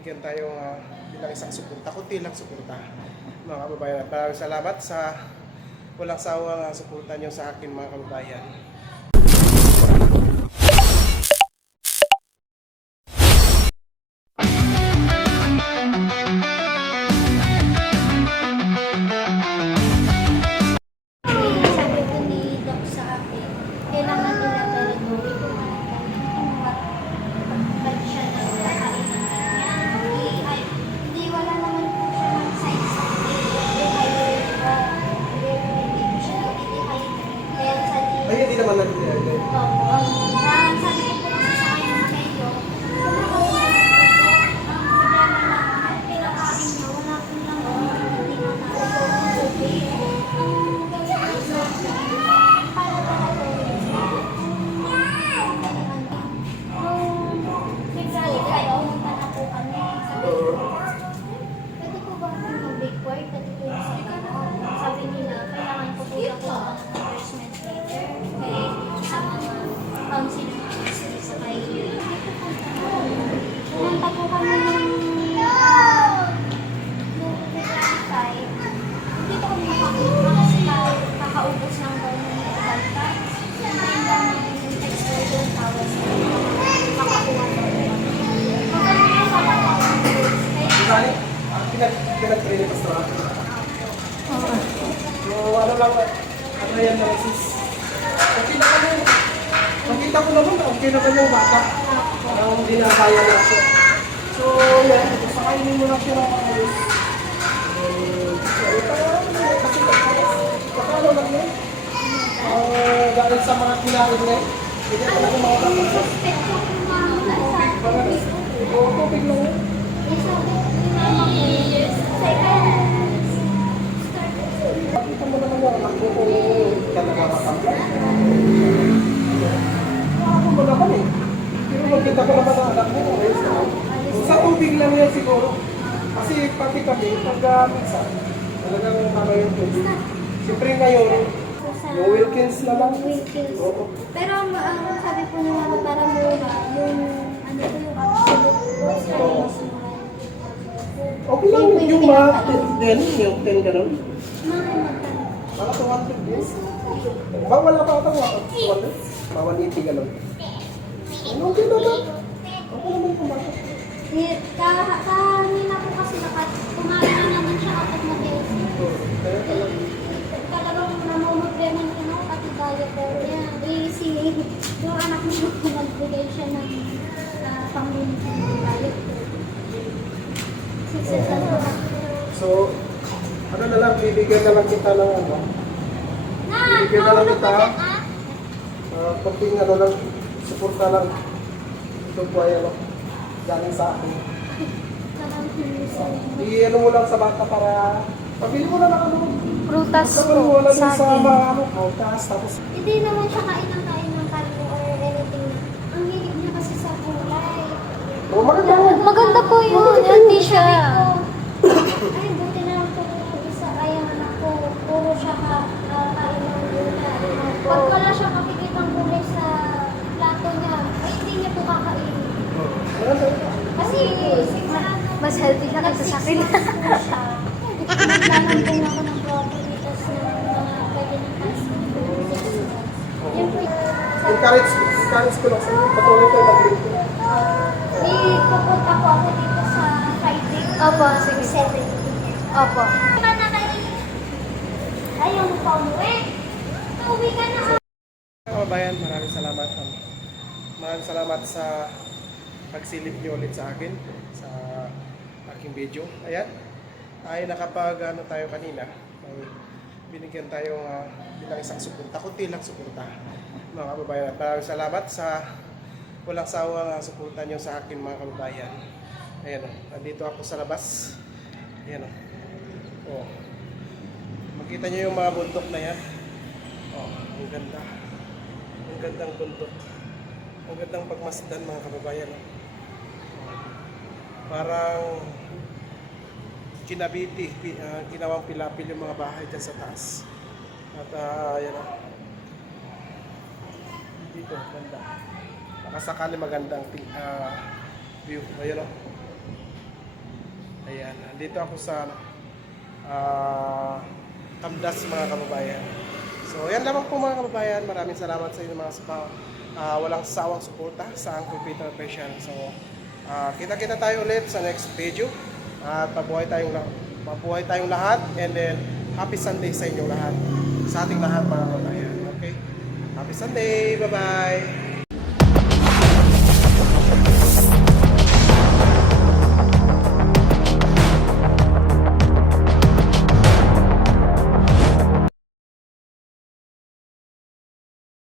binigyan tayo bilang isang suporta, kunti lang suporta mga kababayan. At maraming salamat sa walang sawang suporta nyo sa akin mga kababayan. Sabi po ni Doc sa akin, kailangan nila talaga pag siya ng kakain ng kanya. Hindi, wala naman po siya ng size. Hindi po siya nag-dehydrate. Kaya sabi, Ay, hindi naman nag-dehydrate. sabi ko po kasi sa kanya na medyo, kumakain ang problema na pinakain niya, wala po lang hindi makain tubig. Sabi nila, kailangan ko po lang po ng nourishment later. Kaya sa mga sinasabi sa kayo. Pumunta po kami nung verify. Dito kami makakuha kasi kakaubos lang daw ng medical tax. Hindi lang yung text order tawag sa makakuha daw. Magkano yung makakuha? Bali, pinag-pray ni Pastor. So, ano lang, ano yan na sis? Nakita ko naman, okay naman yung bata. Parang hindi na kaya na siya. So, yan, sakainin mo lang siya ng ayos. Kasi ano lang yan? Dahil sa mga kinain na yun, hindi ka lang mga kapatid. Tubig lang yun. Pakita mo naman yung anak mo kung talaga makamay. Ako mo naman eh. Pero magkita ko naman ang anak mo. Sa tubig lang yan siguro. Kasi pati kami, pag minsan, talagang ano yung tubig. Siyempre ngayon, yung Wilkins na lang. Wilkins. Oo. Pero ang sabi po ng mga para mura, yung ano po yung absolute po sa Okay lang yung mga 10, yung 10 ganun. Mga 200 din. Wala pa ata 200. Bawal 80 ganun. Okay naman. Okay naman kumakas. Kanina po kasi kumain na naman siya kapag mag-LC. Kaya talaga. Talagang namumproblema niya pati diaper niya. Yung anak niya nagbigay siya ng panglinis ng diaper. So, ano na lang, bibigyan na lang kita ng ano. Bibigyan na lang kita. Kunting ano lang, suporta lang. Ito po ay ano, galing sa akin. I-ano mo lang sa bata para, pabili mo na lang ano. Prutas Kapag po, wala din sa saging. mga ano, prutas, tapos Hindi naman siya kain ng karne or anything na. Ang hilig niya kasi sa gulay. oh, maganda. Maganda po yun. Healthy siya. Ay, buti na lang po yung isa. Ay, ang anak ko, puro siya kain ng gulay. Pag wala siya makikitang gulay sa plato niya, ay hindi niya po kakain. Kasi, Mas healthy siya kaysa sa akin. naglalambong ako ng broccoli, tapos ng mga pwede ng pasta. Yun po encourage ko lang sa patuloy ko mag-link. pupunta po ako dito sa Friday. Opo, sige. 7. Opo. Ayaw mo pa umuwi. Uuwi ka na. Kababayan, maraming salamat. Maraming salamat sa pagsilip niyo ulit sa akin sa aking video. Ayan, ay nakapag ano tayo kanina. Ay, binigyan tayo bilang isang suporta, kunti lang suporta mga kababayan. At maraming salamat sa walang sawang suporta niyo sa akin mga kababayan. Ayan, nandito ako sa labas. Ayan, oh. Makita niyo yung mga bundok na yan. Oh, ang ganda. Ang gandang bundok. Ang gandang pagmasdan mga kababayan. Parang kinabiti, ginawang pilapil yung mga bahay dyan sa taas. At yan o. Dito, ganda. Nakasakali magandang view. Ayan o. Ayan, andito ako sa Tamdas mga kababayan. So, yan lamang po mga kababayan. Maraming salamat sa inyo mga walang sawang suporta sa Uncle Peter Passion. So, kita-kita tayo ulit sa next video. At mabuhay tayong lahat. And then, happy Sunday sa inyo lahat. Sa ating lahat mga kababayan. Okay? Happy Sunday! Bye-bye!